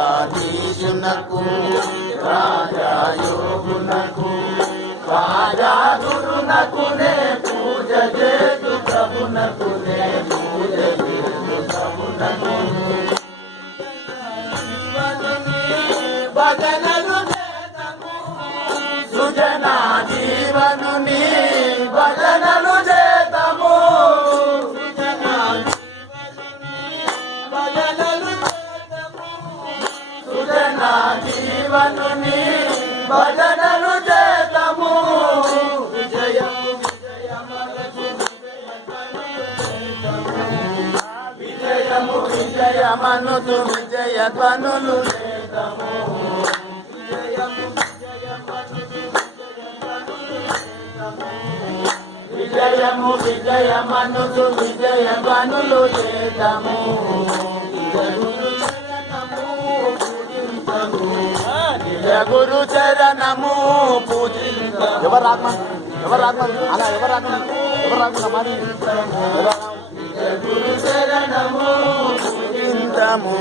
జగాధీశునకు రాజాయోగునకు రాజాగురునకు నే పూజ చేతు ప్రభునకు నే పూజ చేతు ప్రభునకు. భజనలు నా జీవనుని భజనలు చేతము. విజయము విజయము విజయమనుసు విజయ ధ్వనులు చేతము. విజయము విజయము విజయమనుసు విజయ ధ్వనులు చేతము. గురు చరణము ఎవరు రాకమా ఎవరు రాకమా అలా ఎవరు రాకమా ఎవరు రాకుండా మరి. ఎవరు గురు శరణము పూజించము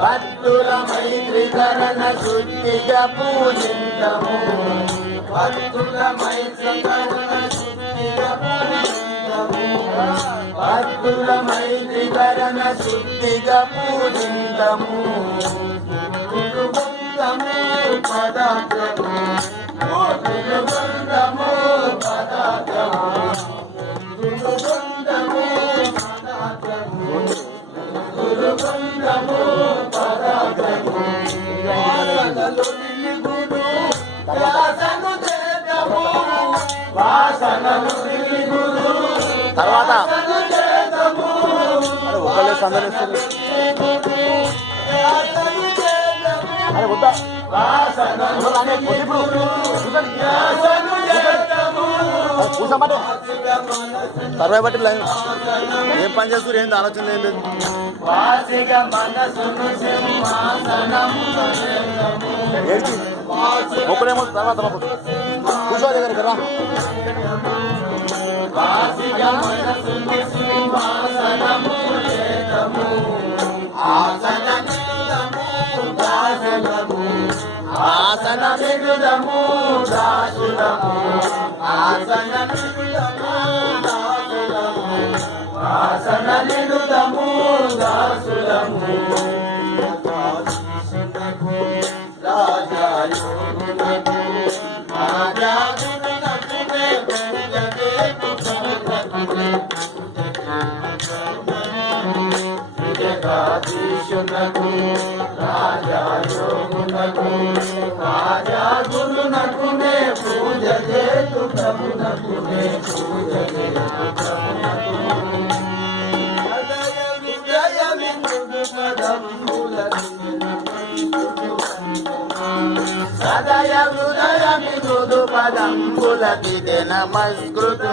భక్తుల మైత్రికరణ శుద్ధిగా పూజించము భక్తుల మైత్రికరణ శుద్ధిగా పూజించము భక్తుల మైత్రికరణ శుద్ధిగా పూజించము గురువంతము పదార్థము గురువంతము పదార్థము గురువంతము పదార్థము గురువంతము పదార్థము వాసనలు నిలుగుడు వాసను చేతము. వాసనలు నిలుగుడు తర్వాత ఒకళ్ళే సందనిస్తుంది అరే కూర్చోమంటే సర్వే బట్టి లైన్ ఏం పని చేస్తారు ఏంది ఆలోచన ఏం లేదు వాసిగ ఒక్కడేమో తర్వాత మాకు కూర్చో మిగుదము దాసులము ఆసన మిగుదము దాసులము ఆసన నిడుదము దాసులము రాజా గురు నటునే పూజ చేతు ప్రభు నటునే పూజ చేతు సదయ హృదయ మృదు పదంబులకి నమస్కృతు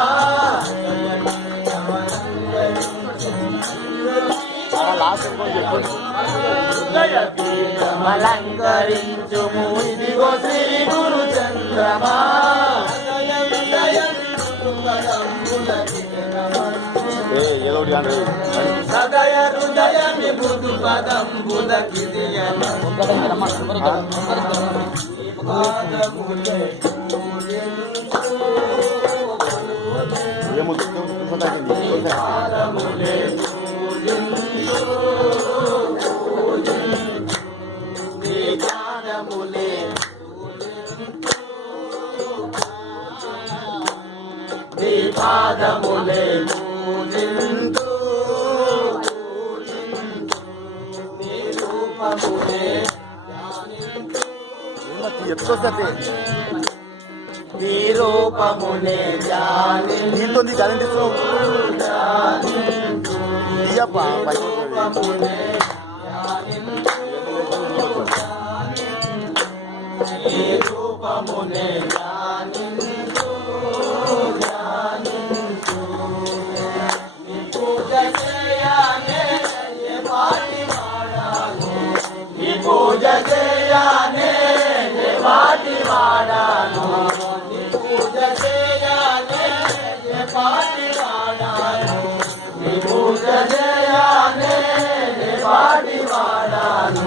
బీజమలంకరించుము ఇదిగో శ్రీ గురు చంద్రమా సదయ హృదయ విభుదు పదంబుల కిరియన పాదములే ఏముంది ఎత్తుకొస్తే నీ రూపమునే ధ్యాని దీంతో గ్యారంటీ తీయప్ప పైకి రూపమునే నీ రూపమునే ధ్యానించు ధ్యానించు నీ పూజ ఏ వాటి వాడాను నీ పూజ చేయనే ఏ వాటి వాడాను నీ పూజ చేయనే ఏ వాటి వాడాను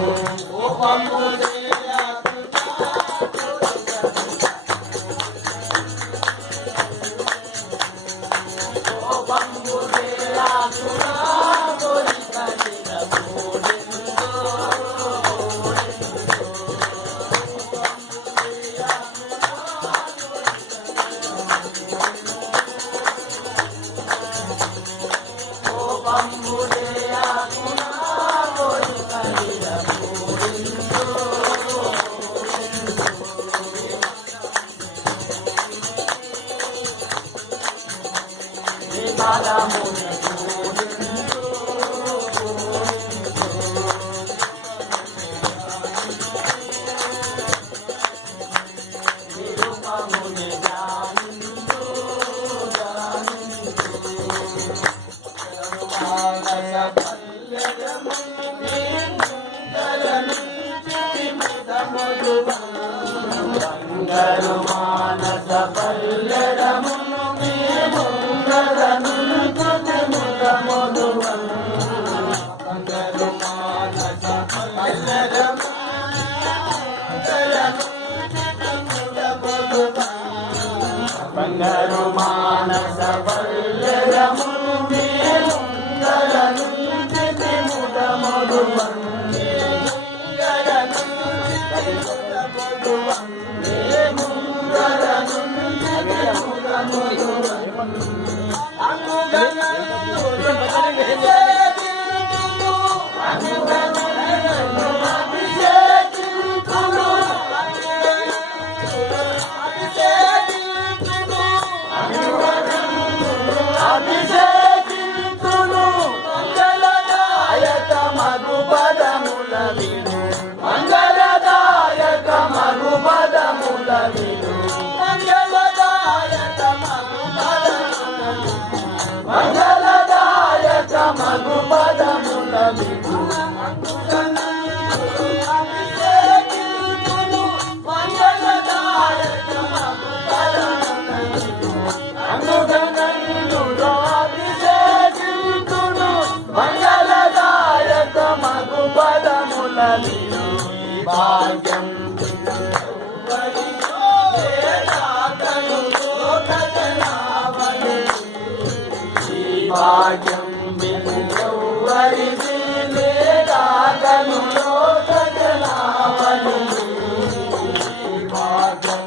ఓ పంపు Oh. మంగళదాయక మగు పదముల విను భాగ్యం. భాగ్యం వినువరిది లేదాతను భాగ్యం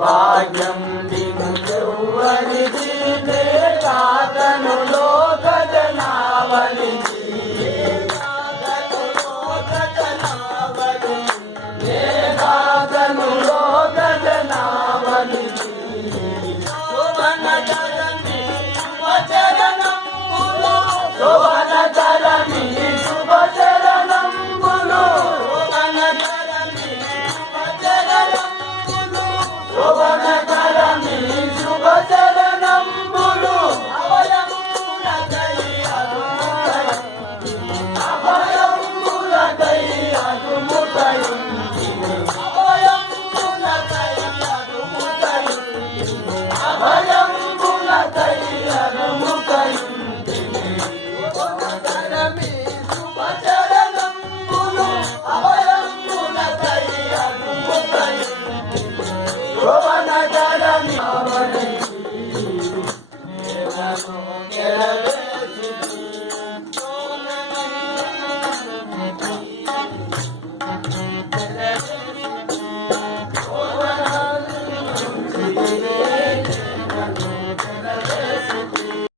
భాగ్యం